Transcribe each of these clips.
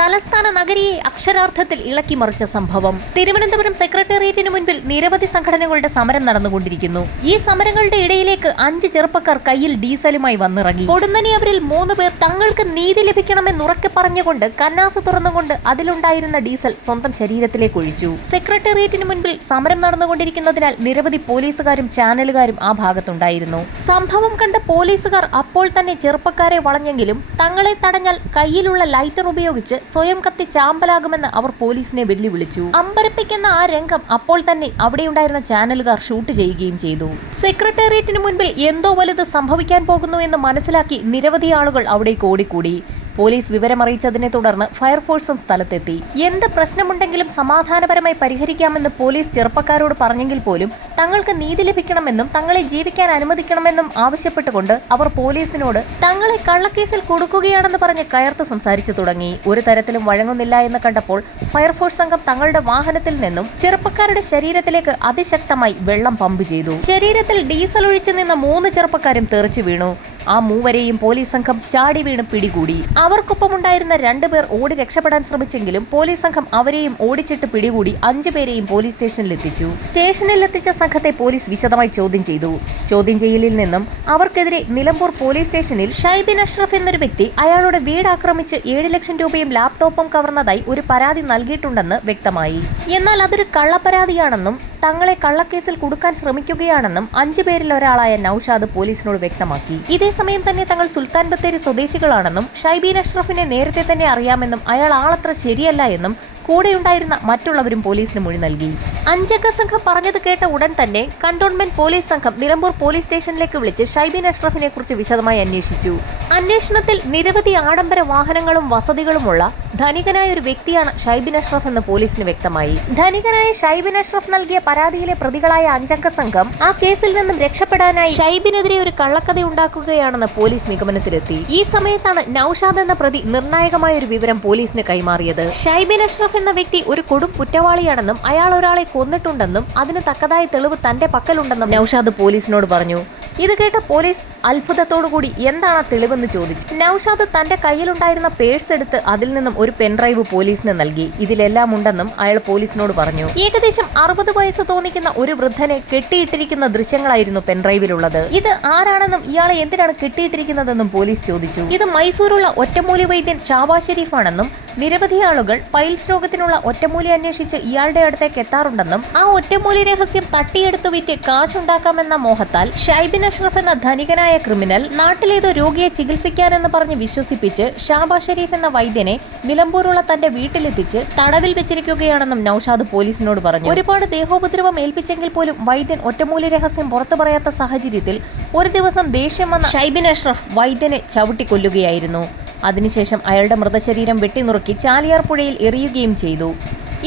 തലസ്ഥാന നഗരിയെ അക്ഷരാർത്ഥത്തിൽ ഇളക്കി മറിച്ച സംഭവം. തിരുവനന്തപുരം സെക്രട്ടേറിയറ്റിന് മുൻപിൽ നിരവധി സംഘടനകളുടെ സമരം നടന്നുകൊണ്ടിരിക്കുന്നു. ഈ സമരങ്ങളുടെ ഇടയിലേക്ക് അഞ്ച് ചെറുപ്പക്കാർ കയ്യിൽ ഡീസലുമായി വന്നിറങ്ങി. കൊടുന്നനി അവരിൽ മൂന്ന് പേർ തങ്ങൾക്ക് നീതി ലഭിക്കണമെന്നുറക്കെ പറഞ്ഞുകൊണ്ട് കന്നാസ് തുറന്നുകൊണ്ട് അതിലുണ്ടായിരുന്ന ഡീസൽ സ്വന്തം ശരീരത്തിലേക്ക് ഒഴിച്ചു. സെക്രട്ടേറിയറ്റിന് മുൻപിൽ സമരം നടന്നുകൊണ്ടിരിക്കുന്നതിനാൽ നിരവധി പോലീസുകാരും ചാനലുകാരും ആ ഭാഗത്തുണ്ടായിരുന്നു. സംഭവം കണ്ട പോലീസുകാർ അപ്പോൾ തന്നെ ചെറുപ്പക്കാരെ വളഞ്ഞെങ്കിലും തങ്ങളെ തടഞ്ഞാൽ കയ്യിലുള്ള ലൈറ്റർ ഉപയോഗിച്ച് സ്വയം കത്തി ചാമ്പലാകുമെന്ന് അവർ പോലീസിനെ വെല്ലുവിളിച്ചു. അമ്പരപ്പിക്കുന്ന ആ രംഗം അപ്പോൾ തന്നെ അവിടെയുണ്ടായിരുന്ന ചാനലുകാർ ഷൂട്ട് ചെയ്യുകയും ചെയ്തു. സെക്രട്ടേറിയറ്റിന് മുൻപിൽ എന്തോ വലുത് സംഭവിക്കാൻ പോകുന്നു എന്ന് മനസ്സിലാക്കി നിരവധി ആളുകൾ അവിടേക്ക് ഓടിക്കൂടി. പോലീസ് വിവരമറിയിച്ചതിനെ തുടർന്ന് ഫയർഫോഴ്സും സ്ഥലത്തെത്തി. എന്ത് പ്രശ്നമുണ്ടെങ്കിലും സമാധാനപരമായി പരിഹരിക്കാമെന്ന് പോലീസ് ചെറുപ്പക്കാരോട് പറഞ്ഞെങ്കിൽ പോലും തങ്ങൾക്ക് നീതി ലഭിക്കണമെന്നും തങ്ങളെ ജീവിക്കാൻ അനുവദിക്കണമെന്നും ആവശ്യപ്പെട്ടുകൊണ്ട് അവർ പോലീസിനോട് തങ്ങളെ കള്ളക്കേസിൽ കൊടുക്കുകയാണെന്ന് പറഞ്ഞ് കയർത്ത് സംസാരിച്ചു തുടങ്ങി. ഒരു തരത്തിലും വഴങ്ങുന്നില്ല എന്ന് കണ്ടപ്പോൾ ഫയർഫോഴ്സ് സംഘം തങ്ങളുടെ വാഹനത്തിൽ നിന്നും ചെറുപ്പക്കാരുടെ ശരീരത്തിലേക്ക് അതിശക്തമായി വെള്ളം പമ്പ് ചെയ്തു. ശരീരത്തിൽ ഡീസൽ ഒഴിച്ചു നിന്ന മൂന്ന് ചെറുപ്പക്കാരും തെറിച്ചു വീണു. ആ മൂവരെയും പോലീസ് സംഘം ചാടി വീണ് പിടികൂടി. അവർക്കൊപ്പമുണ്ടായിരുന്ന രണ്ടുപേർ ഓടി രക്ഷപ്പെടാൻ ശ്രമിച്ചെങ്കിലും പോലീസ് സംഘം അവരെയും ഓടിച്ചിട്ട് പിടികൂടി അഞ്ചുപേരെയും പോലീസ് സ്റ്റേഷനിൽ എത്തിച്ചു സ്റ്റേഷനിൽ എത്തിച്ച സംഘത്തെ പോലീസ് വിശദമായി ചോദ്യം ചെയ്തു. ചോദ്യം ചെയ്യലിൽ നിന്നും അവർക്കെതിരെ നിലമ്പൂർ പോലീസ് സ്റ്റേഷനിൽ ഷൈബിൻ അഷ്റഫ് എന്നൊരു വ്യക്തി അയാളുടെ വീട് ആക്രമിച്ച് ഏഴ് ലക്ഷം രൂപയും ലാപ്ടോപ്പും കവർന്നതായി ഒരു പരാതി നൽകിയിട്ടുണ്ടെന്ന് വ്യക്തമായി. എന്നാൽ അതൊരു കള്ളപ്പരാതിയാണെന്നും തങ്ങളെ കള്ളക്കേസിൽ കുടുക്കാൻ ശ്രമിക്കുകയാണെന്നും അഞ്ചു പേരിൽ ഒരാളായ നൌഷാദ് പോലീസിനോട് വ്യക്തമാക്കി. ഇതേസമയം തന്നെ തങ്ങൾ സുൽത്താൻ ബത്തേരി സ്വദേശികളാണെന്നും ഷൈബീൻ അഷ്റഫിനെ നേരത്തെ തന്നെ അറിയാമെന്നും അയാൾ ആളത്ര ശരിയല്ല എന്നും കൂടെയുണ്ടായിരുന്ന മറ്റുള്ളവരും പോലീസിന് മൊഴി നൽകി. അഞ്ചംഗ സംഘം പറഞ്ഞത് കേട്ട ഉടൻ തന്നെ കണ്ടോൺമെന്റ് പോലീസ് സംഘം നിലമ്പൂർ പോലീസ് സ്റ്റേഷനിലേക്ക് വിളിച്ച് ഷൈബിൻ അഷ്റഫിനെ കുറിച്ച് വിശദമായി അന്വേഷിച്ചു. അന്വേഷണത്തിൽ നിരവധി ആഡംബര വാഹനങ്ങളും വസതികളുമുള്ള ധനികനായ ഒരു വ്യക്തിയാണ് ഷൈബിൻ അഷ്റഫ് എന്ന് പോലീസിന് വ്യക്തമായി. ധനികനായ ഷൈബിൻ അഷ്റഫ് നൽകിയ പരാതിയിലെ പ്രതികളായ അഞ്ചംഗ സംഘം ആ കേസിൽ നിന്നും രക്ഷപ്പെടാനായി ഷൈബിനെതിരെ ഒരു കള്ളക്കഥ ഉണ്ടാക്കുകയാണെന്ന് പോലീസ് നിഗമനത്തിലെത്തി. ഈ സമയത്താണ് നൌഷാദ് എന്ന പ്രതി നിർണായകമായ ഒരു വിവരം പോലീസിന് കൈമാറിയത്. ഷൈബിൻ അഷ്റഫ് എന്ന വ്യക്തി ഒരു കൊടും കുറ്റവാളിയാണെന്നും അയാൾ ഒരാളെ കൊന്നിട്ടുണ്ടെന്നും അതിന് തക്കതായ തെളിവ് തന്റെ പക്കലുണ്ടെന്നും നൌഷാദ് പോലീസിനോട് പറഞ്ഞു. ഇത് കേട്ട പോലീസ് അത്ഭുതത്തോടുകൂടി എന്താണ് തെളിവെന്ന് ചോദിച്ചു. നൌഷാദ് തന്റെ കയ്യിലുണ്ടായിരുന്ന പേഴ്സ് എടുത്ത് അതിൽ നിന്നും ഒരു പെൻഡ്രൈവ് പോലീസിന് നൽകി. ഇതിലെല്ലാം ഉണ്ടെന്നും അയാൾ പോലീസിനോട് പറഞ്ഞു. ഏകദേശം അറുപത് വയസ്സ് തോന്നിക്കുന്ന ഒരു വൃദ്ധനെ കെട്ടിയിട്ടിരിക്കുന്ന ദൃശ്യങ്ങളായിരുന്നു പെൻഡ്രൈവിലുള്ളത്. ഇത് ആരാണെന്നും ഇയാളെ എന്തിനാണ് കെട്ടിയിട്ടിരിക്കുന്നതെന്നും പോലീസ് ചോദിച്ചു. ഇത് മൈസൂരുള്ള ഒറ്റമൂലി വൈദ്യൻ ഷാബാ ഷെരീഫാണെന്നും നിരവധി ആളുകൾ പൈൽസ് രോഗത്തിനുള്ള ഒറ്റമൂലി അന്വേഷിച്ച് ഇയാളുടെ അടുത്തേക്ക് എത്താറുണ്ടെന്നും ആ ഒറ്റമൂലി രഹസ്യം തട്ടിയെടുത്തു വിറ്റ് കാശുണ്ടാക്കാമെന്ന മോഹത്താൽ ഷൈബിൻ അഷ്റഫ് എന്ന ധനികനായ ക്രിമിനൽ നാട്ടിലേതോ രോഗിയെ ചികിത്സിക്കാനെന്ന് പറഞ്ഞ് വിശ്വസിപ്പിച്ച് ഷാബാ ഷെരീഫ് എന്ന വൈദ്യനെ നിലമ്പൂരുള്ള തന്റെ വീട്ടിലെത്തിച്ച് തടവിൽ വെച്ചിരിക്കുകയാണെന്നും നൌഷാദ് പോലീസിനോട് പറഞ്ഞു. ഒരുപാട് ദേഹോപദ്രവം ഏൽപ്പിച്ചെങ്കിൽ പോലും വൈദ്യൻ ഒറ്റമൂലി രഹസ്യം പുറത്തു പറയാത്ത സാഹചര്യത്തിൽ ഒരു ദിവസം ദേഷ്യം വന്ന ഷൈബിൻ അഷ്റഫ് വൈദ്യനെ ചവിട്ടിക്കൊല്ലുകയായിരുന്നു. അതിനുശേഷം അയാളുടെ മൃതശരീരം വെട്ടിനുറുക്കി ചാലിയാർ പുഴയിൽ എറിയുകയും ചെയ്തു.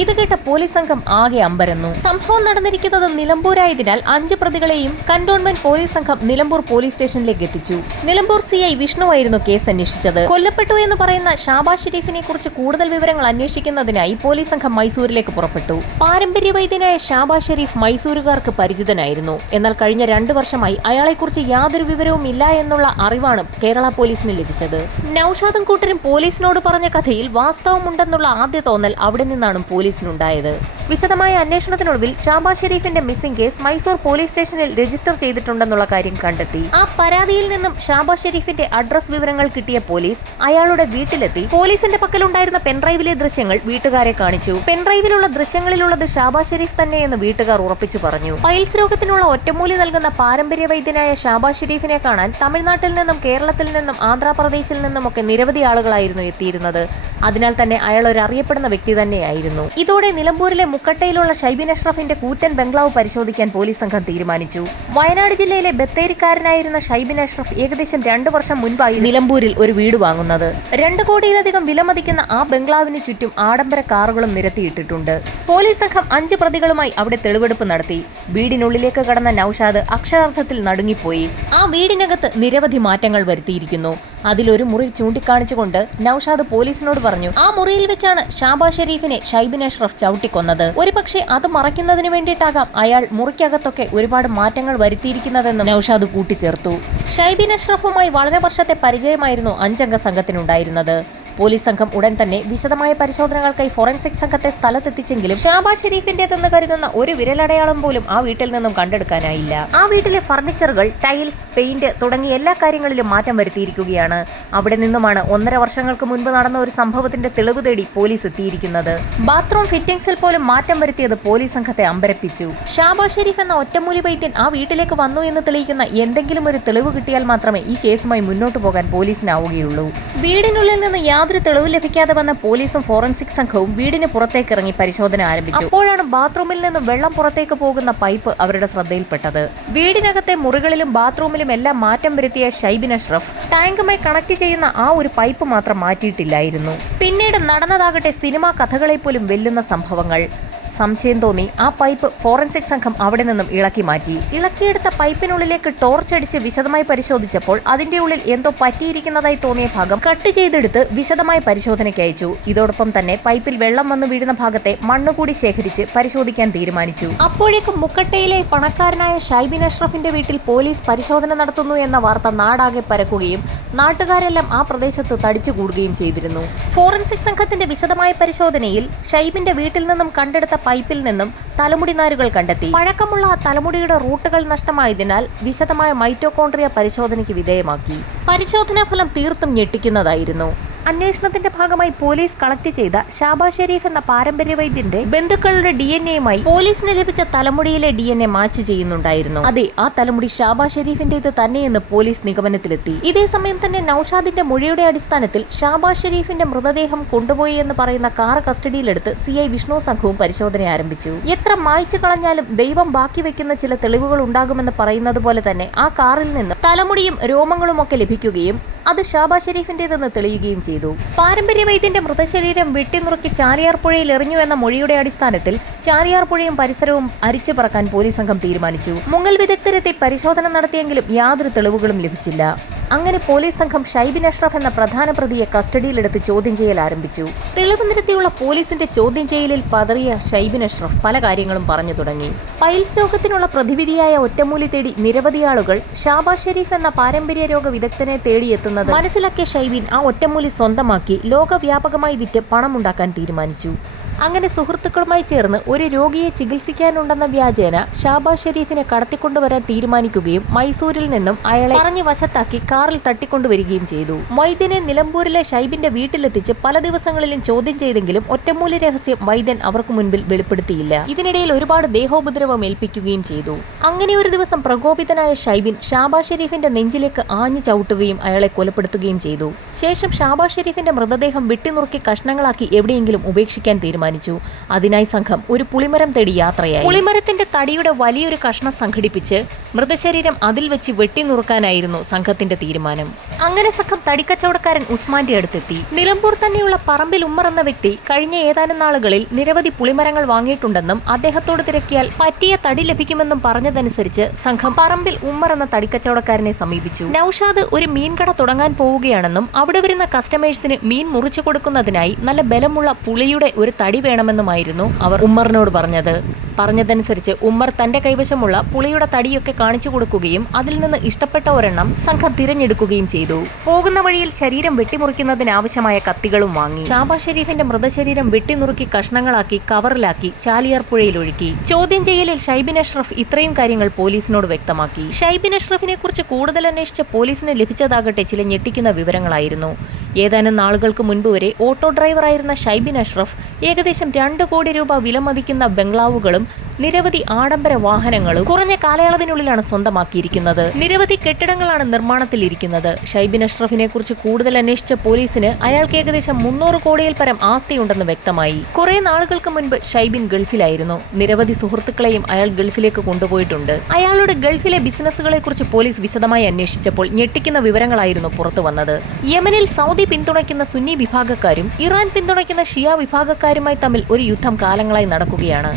ഇത് കേട്ട പോലീസ് സംഘം ആകെ അമ്പരന്നു. സംഭവം നടന്നിരിക്കുന്നത് നിലമ്പൂരായതിനാൽ അഞ്ച് പ്രതികളെയും കന്റോൺമെന്റ് പോലീസ് സംഘം നിലമ്പൂർ പോലീസ് സ്റ്റേഷനിലേക്ക് എത്തിച്ചു. നിലമ്പൂർ സി ഐ വിഷ്ണുവായിരുന്നു കേസ് അന്വേഷിച്ചത്. കൊല്ലപ്പെട്ടു എന്ന് പറയുന്ന ഷാബാ ഷെരീഫിനെ കുറിച്ച് കൂടുതൽ വിവരങ്ങൾ അന്വേഷിക്കുന്നതിനായി പോലീസ് സംഘം മൈസൂരിലേക്ക് പുറപ്പെട്ടു. പാരമ്പര്യ വൈദ്യനായ ഷാബാ ഷെരീഫ് മൈസൂരുകാർക്ക് പരിചിതനായിരുന്നു. എന്നാൽ കഴിഞ്ഞ രണ്ടു വർഷമായി അയാളെക്കുറിച്ച് യാതൊരു വിവരവും ഇല്ല എന്നുള്ള അറിവാണ് കേരള പോലീസിന് ലഭിച്ചത്. നൌഷാദും കൂട്ടരും പോലീസിനോട് പറഞ്ഞ കഥയിൽ വാസ്തവമുണ്ടെന്നുള്ള ആദ്യ തോന്നൽ അവിടെ നിന്നാണ് പോലീസിനുണ്ടായത്. വിശദമായ അന്വേഷണത്തിനൊടുവിൽ ഷാബാ ഷെരീഫിന്റെ മിസ്സിംഗ് കേസ് മൈസൂർ പോലീസ് സ്റ്റേഷനിൽ രജിസ്റ്റർ ചെയ്തിട്ടുണ്ടെന്നുള്ള കാര്യം കണ്ടെത്തി. ആ പരാതിയിൽ നിന്നും ഷാബാ ഷെരീഫിന്റെ അഡ്രസ് വിവരങ്ങൾ കിട്ടിയ പോലീസ് അയാളുടെ വീട്ടിലെത്തി പോലീസിന്റെ പക്കലുണ്ടായിരുന്ന പെൻഡ്രൈവിലെ ദൃശ്യങ്ങൾ വീട്ടുകാരെ കാണിച്ചു. പെൻഡ്രൈവിലുള്ള ദൃശ്യങ്ങളിലുള്ളത് ഷാബാ ഷെരീഫ് തന്നെയെന്ന് വീട്ടുകാർ ഉറപ്പിച്ചു പറഞ്ഞു. പൈൽസ് രോഗത്തിനുള്ള ഒറ്റമൂലി നൽകുന്ന പാരമ്പര്യ വൈദ്യനായ ഷാബാ ഷെരീഫിനെ കാണാൻ തമിഴ്നാട്ടിൽ നിന്നും കേരളത്തിൽ നിന്നും ആന്ധ്രാപ്രദേശിൽ നിന്നുമൊക്കെ നിരവധി ആളുകളായിരുന്നു എത്തിയിരുന്നത്. അതിനാൽ തന്നെ അയാൾ ഒരു അറിയപ്പെടുന്ന വ്യക്തി തന്നെയായിരുന്നു. ഇതോടെ നിലമ്പൂരിലെ മുക്കട്ടയിലുള്ള ഷൈബിൻ അഷ്റഫിന്റെ കൂറ്റൻ ബംഗ്ലാവ് പരിശോധിക്കാൻ പോലീസ് സംഘം തീരുമാനിച്ചു. വയനാട് ജില്ലയിലെ ബത്തേരിക്കാരനായിരുന്ന ഷൈബിൻ അഷ്റഫ് ഏകദേശം രണ്ടു വർഷം മുൻപായി നിലമ്പൂരിൽ ഒരു വീട് വാങ്ങുന്നത്. രണ്ട് കോടിയിലധികം വിലമതിക്കുന്ന ആ ബംഗ്ലാവിന് ചുറ്റും ആഡംബര കാറുകളും നിരത്തിയിട്ടിട്ടുണ്ട്. പോലീസ് സംഘം അഞ്ച് പ്രതികളുമായി അവിടെ തെളിവെടുപ്പ് നടത്തി. വീടിനുള്ളിലേക്ക് കടന്ന നൌഷാദ് അക്ഷരാർത്ഥത്തിൽ നടുങ്ങിപ്പോയി. ആ വീടിനകത്ത് നിരവധി മാറ്റങ്ങൾ വരുത്തിയിരിക്കുന്നു. അതിലൊരു മുറി ചൂണ്ടിക്കാണിച്ചുകൊണ്ട് നൌഷാദ് പോലീസിനോട് പറഞ്ഞു ആ മുറിയിൽ വെച്ചാണ് ഷാബാ ഷെരീഫിനെ ഷൈബിൻ അഷ്റഫ് ചവിട്ടിക്കൊന്നത്. ഒരുപക്ഷെ അത് മറയ്ക്കുന്നതിന് വേണ്ടിയിട്ടാകാം അയാൾ മുറിക്കകത്തൊക്കെ ഒരുപാട് മാറ്റങ്ങൾ വരുത്തിയിരിക്കുന്നതെന്നും നൌഷാദ് കൂട്ടിച്ചേർത്തു. ഷൈബിൻ അഷ്റഫുമായി വളരെ വർഷത്തെ പരിചയമായിരുന്നു അഞ്ചംഗ സംഘത്തിനുണ്ടായിരുന്നത്. പോലീസ് സംഘം ഉടൻ തന്നെ വിശദമായ പരിശോധനകൾക്കായി ഫോറൻസിക് സംഘത്തെ സ്ഥലത്തെത്തിച്ചെങ്കിലും ഷാബാ ഷെരീഫിന്റേതെന്ന് കരുതുന്ന ഒരു വിരലടയാളം പോലും ആ വീട്ടിൽ നിന്നും കണ്ടെടുക്കാനായില്ല. ആ വീട്ടിലെ ഫർണിച്ചറുകൾ ടൈൽസ് പെയിന്റ് തുടങ്ങിയ എല്ലാ കാര്യങ്ങളിലും മാറ്റം വരുത്തിയിരിക്കുകയാണ്. അവിടെ നിന്നുമാണ് ഒന്നര വർഷങ്ങൾക്ക് മുൻപ് നടന്ന ഒരു സംഭവത്തിന്റെ തെളിവ് തേടി പോലീസ് എത്തിയിരിക്കുന്നത്. ബാത്റൂം ഫിറ്റിംഗ്സിൽ പോലും മാറ്റം വരുത്തിയത് പോലീസ് സംഘത്തെ അമ്പരപ്പിച്ചു. ഷാബാ ഷെരീഫ് എന്ന ഒറ്റമൂലി വൈദ്യൻ ആ വീട്ടിലേക്ക് വന്നു എന്ന് തെളിയിക്കുന്ന എന്തെങ്കിലും ഒരു തെളിവ് കിട്ടിയാൽ മാത്രമേ ഈ കേസുമായി മുന്നോട്ട് പോകാൻ പോലീസിനാവുകയുള്ളൂ. വീടിനുള്ളിൽ നിന്ന് യാതൊരു തെളിവ് ലഭിക്കാതെ വന്ന പോലീസും ഫോറൻസിക് സംഘവും വീടിന് പുറത്തേക്ക് ഇറങ്ങി പരിശോധന ആരംഭിച്ചു. അപ്പോഴാണ് ബാത്റൂമിൽ നിന്ന് വെള്ളം പുറത്തേക്ക് പോകുന്ന പൈപ്പ് അവരുടെ ശ്രദ്ധയിൽപ്പെട്ടത്. വീടിനകത്തെ മുറികളിലും ബാത്റൂമിലും എല്ലാം മാറ്റം വരുത്തിയ ഷൈബിൻ അഷ്റഫ് ടാങ്കുമായി കണക്ട് ചെയ്യുന്ന ആ ഒരു പൈപ്പ് മാത്രം മാറ്റിയിട്ടില്ലായിരുന്നു. പിന്നീട് നടന്നതാകട്ടെ സിനിമാ കഥകളെ പോലും വെല്ലുന്ന സംഭവങ്ങൾ. സംശയം തോന്നി. ആ പൈപ്പ് ഫോറൻസിക് സംഘം അവിടെ നിന്നും ഇളക്കി മാറ്റി. ഇളക്കിയെടുത്ത പൈപ്പിനുള്ളിലേക്ക് ടോർച്ച് അടിച്ച് വിശദമായി പരിശോധിച്ചപ്പോൾ അതിന്റെ ഉള്ളിൽ എന്തോ പറ്റിയിരിക്കുന്നതായി തോന്നിയ ഭാഗം കട്ട് ചെയ്തെടുത്ത് വിശദമായ പരിശോധനയ്ക്ക് അയച്ചു. ഇതോടൊപ്പം തന്നെ പൈപ്പിൽ വെള്ളം വന്നു വീഴുന്ന ഭാഗത്തെ മണ്ണുകൂടി ശേഖരിച്ച് പരിശോധിക്കാൻ തീരുമാനിച്ചു. അപ്പോഴേക്കും മുക്കട്ടയിലെ പണക്കാരനായ ഷൈബിൻ അഷ്റഫിന്റെ വീട്ടിൽ പോലീസ് പരിശോധന നടത്തുന്നു എന്ന വാർത്ത നാടാകെ പരക്കുകയും നാട്ടുകാരെല്ലാം ആ പ്രദേശത്ത് തടിച്ചുകൂടുകയും ചെയ്തിരുന്നു. ഫോറൻസിക് സംഘത്തിന്റെ വിശദമായ പരിശോധനയിൽ ഷൈബിന്റെ വീട്ടിൽ നിന്നും കണ്ടെടുത്ത പൈപ്പിൽ നിന്നും തലമുടി നാരുകൾ കണ്ടെത്തി. പഴക്കമുള്ള തലമുടിയുടെ റൂട്ടുകൾ നഷ്ടമായതിനാൽ വിശദമായ മൈറ്റോകോൺട്രിയ പരിശോധനയ്ക്ക് വിധേയമാക്കി. പരിശോധനാ ഫലം തീർത്തും ഞെട്ടിക്കുന്നതായിരുന്നു. അന്വേഷണത്തിന്റെ ഭാഗമായി പോലീസ് കളക്ട് ചെയ്ത ഷാബാ ഷെരീഫ് എന്ന പാരമ്പര്യ വൈദ്യന്റെ ബന്ധുക്കളുടെ ഡി എൻ എയുമായി പോലീസിന് ലഭിച്ച തലമുടിയിലെ ഡി എൻ എ മാച്ച് ചെയ്യുന്നുണ്ടായിരുന്നു. അതെ ആ തലമുടി ഷാബാ ഷെരീഫിന്റേത് തന്നെയെന്ന് പോലീസ് നിഗമനത്തിലെത്തി. ഇതേ സമയം തന്നെ നൌഷാദിന്റെ മൊഴിയുടെ അടിസ്ഥാനത്തിൽ ഷാബാ ഷെരീഫിന്റെ മൃതദേഹം കൊണ്ടുപോയി എന്ന് പറയുന്ന കാർ കസ്റ്റഡിയിലെടുത്ത് സി ഐ വിഷ്ണു സംഘവും പരിശോധന ആരംഭിച്ചു. എത്ര മായ്ച്ചു കളഞ്ഞാലും ദൈവം ബാക്കി വെക്കുന്ന ചില തെളിവുകൾ ഉണ്ടാകുമെന്ന് പറയുന്നത് പോലെ തന്നെ ആ കാറിൽ നിന്ന് തലമുടിയും രോമങ്ങളും ഒക്കെ ലഭിക്കുകയും അത് ഷാബാ ഷെരീഫിന്റേതെന്ന് തെളിയുകയും ചെയ്തു. പാരമ്പര്യ വൈദ്യന്റെ മൃതശരീരം വെട്ടിനുറുക്കി ചാലിയാർ പുഴയിൽ എറിഞ്ഞു എന്ന മൊഴിയുടെ അടിസ്ഥാനത്തിൽ ചാലിയാർ പുഴയും പരിസരവും അരിച്ചു പറക്കാൻ പോലീസ് സംഘം തീരുമാനിച്ചു. മുങ്ങൽ വിദഗ്ധരെത്തി പരിശോധന നടത്തിയെങ്കിലും യാതൊരു തെളിവുകളും ലഭിച്ചില്ല. അങ്ങനെ പോലീസ് സംഘം ഷൈബിൻ അഷ്റഫ് എന്ന പ്രധാന പ്രതിയെ കസ്റ്റഡിയിലെടുത്ത് ചോദ്യം ചെയ്യൽ ആരംഭിച്ചു. തെളിവ് നിരത്തിയുള്ള പോലീസിന്റെ ചോദ്യം ചെയ്യലിൽ പതറിയ ഷൈബിൻ അഷ്റഫ് പല കാര്യങ്ങളും പറഞ്ഞു തുടങ്ങി. പൈൽസ് രോഗത്തിനുള്ള പ്രതിവിധിയായ ഒറ്റമൂലി തേടി നിരവധി ആളുകൾ ഷാബാ ഷെരീഫ് എന്ന പാരമ്പര്യ രോഗ വിദഗ്ധനെ തേടിയെത്തുന്നത് മനസ്സിലാക്കിയ ഷൈബിൻ ആ ഒറ്റമൂലി സ്വന്തമാക്കി ലോകവ്യാപകമായി വിറ്റ് പണമുണ്ടാക്കാൻ തീരുമാനിച്ചു. അങ്ങനെ സുഹൃത്തുക്കളുമായി ചേർന്ന് ഒരു രോഗിയെ ചികിത്സിക്കാനുണ്ടെന്ന വ്യാജേന ഷാബാസ് ഷെരീഫിനെ കടത്തിക്കൊണ്ടുവരാൻ തീരുമാനിക്കുകയും മൈസൂരിൽ നിന്നും അയാളെ പറഞ്ഞു വശത്താക്കി കാറിൽ തട്ടിക്കൊണ്ടുവരികയും ചെയ്തു. വൈദ്യനെ നിലമ്പൂരിലെ ഷൈബിന്റെ വീട്ടിലെത്തിച്ച് പല ദിവസങ്ങളിലും ചോദ്യം ചെയ്തെങ്കിലും ഒറ്റമൂല രഹസ്യം വൈദ്യൻ അവർക്ക് മുൻപിൽ വെളിപ്പെടുത്തിയില്ല. ഇതിനിടയിൽ ഒരുപാട് ദേഹോപദ്രവം ഏൽപ്പിക്കുകയും ചെയ്തു. അങ്ങനെ ഒരു ദിവസം പ്രകോപിതനായ ഷൈബിൻ ഷാബാസ് ഷെരീഫിന്റെ നെഞ്ചിലേക്ക് ആഞ്ഞു ചവിട്ടുകയും അയാളെ കൊലപ്പെടുത്തുകയും ചെയ്തു. ശേഷം ഷാബാസ് ഷെരീഫിന്റെ മൃതദേഹം വെട്ടിനുറുക്കി കഷ്ണങ്ങളാക്കി എവിടെയെങ്കിലും ഉപേക്ഷിക്കാൻ തീരുമാനിച്ചു. അതിനായി സംഘം ഒരു പുളിമരം തേടി യാത്രയായി. പുളിമരത്തിന്റെ തടിയുടെ വലിയൊരു കഷ്ണം സംഘടിപ്പിച്ച് മൃതശരീരം അതിൽ വെച്ച് വെട്ടിനുറുക്കാനായിരുന്നു സംഘത്തിന്റെ തീരുമാനം. അങ്ങനെ സംഘം തടിക്കച്ചവടക്കാരൻ ഉസ്മാന്റെ അടുത്തെത്തി. നിലമ്പൂർ തന്നെയുള്ള പറമ്പിൽ ഉമ്മർ എന്ന വ്യക്തി കഴിഞ്ഞ ഏതാനും നാളുകളിൽ നിരവധി പുളിമരങ്ങൾ വാങ്ങിയിട്ടുണ്ടെന്നും അദ്ദേഹത്തോട് തിരക്കിയാൽ പറ്റിയ തടി ലഭിക്കുമെന്നും പറഞ്ഞതനുസരിച്ച് സംഘം പറമ്പിൽ ഉമ്മർ എന്ന തടിക്കച്ചവടക്കാരനെ സമീപിച്ചു. നൌഷാദ് ഒരു മീൻകട തുടങ്ങാൻ പോവുകയാണെന്നും അവിടെ വരുന്ന കസ്റ്റമേഴ്സിന് മീൻ മുറിച്ചു കൊടുക്കുന്നതിനായി നല്ല ബലമുള്ള പുളിയുടെ ഒരു തടി വേണമെന്നുമായിരുന്നു അവർ ഉമ്മറിനോട് പറഞ്ഞത്. പറഞ്ഞതനുസരിച്ച് ഉമ്മർ തന്റെ കൈവശമുള്ള പുളിയുടെ തടിയൊക്കെ കാണിച്ചു കൊടുക്കുകയും അതിൽ നിന്ന് ഇഷ്ടപ്പെട്ട ഒരെണ്ണം സംഘം തിരഞ്ഞെടുക്കുകയും ചെയ്തു. പോകുന്ന വഴിയിൽ ശരീരം വെട്ടിമുറിക്കുന്നതിനാവശ്യമായ കത്തികളും വാങ്ങി. ഷാബാ ഷെരീഫിന്റെ മൃതശരീരം വെട്ടിനുറുക്കി കഷ്ണങ്ങളാക്കി കവറിലാക്കി ചാലിയാർ പുഴയിൽ ഒഴുക്കി. ചോദ്യം ചെയ്യലിൽ ഷൈബിൻ അഷ്റഫ് ഇത്രയും കാര്യങ്ങൾ പോലീസിനോട് വ്യക്തമാക്കി. ഷൈബിൻ അഷ്റഫിനെ കുറിച്ച് കൂടുതൽ അന്വേഷിച്ച പോലീസിന് ലഭിച്ചതാകട്ടെ ചില ഞെട്ടിക്കുന്ന വിവരങ്ങളായിരുന്നു. ഏതാനും നാളുകൾക്ക് മുൻപ് വരെ ഓട്ടോ ഡ്രൈവറായിരുന്ന ഷൈബിൻ അഷ്റഫ് ഏകദേശം രണ്ട് കോടി രൂപ വിലമതിക്കുന്ന ബംഗ്ലാവുകളും നിരവധി ആഡംബര വാഹനങ്ങളും കുറഞ്ഞ കാലയളവിനുള്ളിലാണ് സ്വന്തമാക്കിയിരിക്കുന്നത്. നിരവധി കെട്ടിടങ്ങളാണ് നിർമ്മാണത്തിലിരിക്കുന്നത്. ഷൈബിൻ അഷ്റഫിനെ കുറിച്ച് കൂടുതൽ അന്വേഷിച്ച പോലീസിന് അയാൾക്ക് ഏകദേശം മുന്നൂറ് കോടിയിൽ പരം ആസ്തിയുണ്ടെന്ന് വ്യക്തമായി. കുറെ നാളുകൾക്ക് മുൻപ് ഷൈബിൻ ഗൾഫിലായിരുന്നു. നിരവധി സുഹൃത്തുക്കളെയും അയാൾ ഗൾഫിലേക്ക് കൊണ്ടുപോയിട്ടുണ്ട്. അയാളുടെ ഗൾഫിലെ ബിസിനസ്സുകളെ കുറിച്ച് പോലീസ് വിശദമായി അന്വേഷിച്ചപ്പോൾ ഞെട്ടിക്കുന്ന വിവരങ്ങളായിരുന്നു പുറത്തു വന്നത് യമനിൽ സൗദി പിന്തുണയ്ക്കുന്ന സുന്നി വിഭാഗക്കാരും ഇറാൻ പിന്തുണയ്ക്കുന്ന ഷിയ വിഭാഗക്കാരുമായി തമ്മിൽ ഒരു യുദ്ധം കാലങ്ങളായി നടക്കുകയാണ്.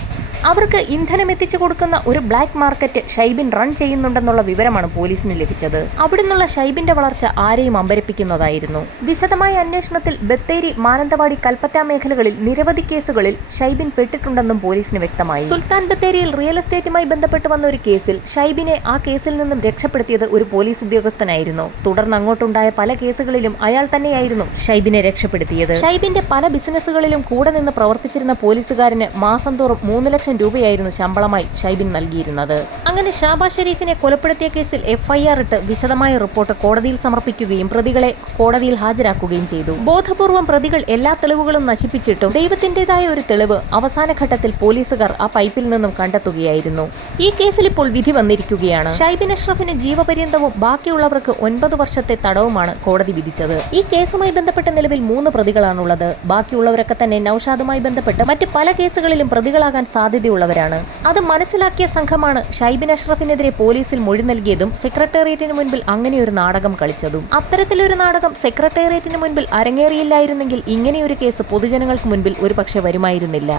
അവർക്ക് ഇന്ധനം എത്തിച്ചു കൊടുക്കുന്ന ഒരു ബ്ലാക്ക് മാർക്കറ്റ് ഷൈബിൻ റൺ ചെയ്യുന്നുണ്ടെന്നുള്ള വിവരമാണ് പോലീസിന് ലഭിച്ചത്. അവിടുന്നുള്ള ഷൈബിന്റെ വളർച്ച ആരെയും അമ്പരപ്പിക്കുന്നതായിരുന്നു. വിശദമായ അന്വേഷണത്തിൽ ബത്തേരി മാനന്തവാടി കൽപ്പറ്റ മേഖലകളിൽ നിരവധി കേസുകളിൽ ഷൈബിൻ പെട്ടിട്ടുണ്ടെന്നും പോലീസിന് വ്യക്തമായി. സുൽത്താൻ ബത്തേരിയിൽ റിയൽ എസ്റ്റേറ്റുമായി ബന്ധപ്പെട്ട് വന്ന ഒരു കേസിൽ ഷൈബിനെ ആ കേസിൽ നിന്നും രക്ഷപ്പെടുത്തിയത് ഒരു പോലീസ് ഉദ്യോഗസ്ഥനായിരുന്നു. തുടർന്ന് അങ്ങോട്ടുണ്ടായ പല കേസുകളിലും അയാൾ തന്നെയായിരുന്നു ഷൈബിനെ രക്ഷപ്പെടുത്തിയത്. ഷൈബിന്റെ പല ബിസിനസ്സുകളിലും കൂടെ നിന്ന് പ്രവർത്തിച്ചിരുന്ന പോലീസുകാരന് മാസം തോറും മൂന്ന് ലക്ഷം രൂപയായിരുന്നു ശമ്പളമായി ഷൈബിൻ നൽകിയിരുന്നത്. അങ്ങനെ ഷാബാ ഷെരീഫിനെ കൊലപ്പെടുത്തിയ കേസിൽ എഫ്ഐആർ ഇട്ട് വിശദമായ റിപ്പോർട്ട് കോടതിയിൽ സമർപ്പിക്കുകയും പ്രതികളെ കോടതിയിൽ ഹാജരാക്കുകയും ചെയ്തു. ബോധപൂർവം പ്രതികൾ എല്ലാ തെളിവുകളും നശിപ്പിച്ചിട്ടും ദൈവത്തിന്റേതായ ഒരു തെളിവ് അവസാന ഘട്ടത്തിൽ പോലീസുകാർ ആ പൈപ്പിൽ നിന്നും കണ്ടെത്തുകയായിരുന്നു. ഈ കേസിൽ ഇപ്പോൾ വിധി വന്നിരിക്കുകയാണ്. ഷൈബിൻ അഷ്റഫിന് ജീവപര്യന്തവും ബാക്കിയുള്ളവർക്ക് ഒൻപത് വർഷത്തെ തടവുമാണ് കോടതി വിധിച്ചത്. ഈ കേസുമായി ബന്ധപ്പെട്ട് നിലവിൽ മൂന്ന് പ്രതികളാണുള്ളത്. ബാക്കിയുള്ളവരൊക്കെ തന്നെ നൌഷാദുമായി ബന്ധപ്പെട്ട് മറ്റ് പല കേസുകളിലും പ്രതികളാകാൻ സാധ്യതയുള്ളവരാണ് അത് മനസ്സിലാക്കിയ സംഘമാണ് ഷൈബിൻ അഷ്റഫിനെതിരെ പോലീസിൽ മൊഴി നൽകിയതും സെക്രട്ടേറിയറ്റിന് മുൻപിൽ അങ്ങനെയൊരു നാടകം കളിച്ചതും. അത്തരത്തിലൊരു നാടകം സെക്രട്ടേറിയറ്റിന് മുൻപിൽ അരങ്ങേറിയില്ലായിരുന്നെങ്കിൽ ഇങ്ങനെയൊരു കേസ് പൊതുജനങ്ങൾക്ക് മുൻപിൽ ഒരുപക്ഷെ വരുമായിരുന്നില്ല.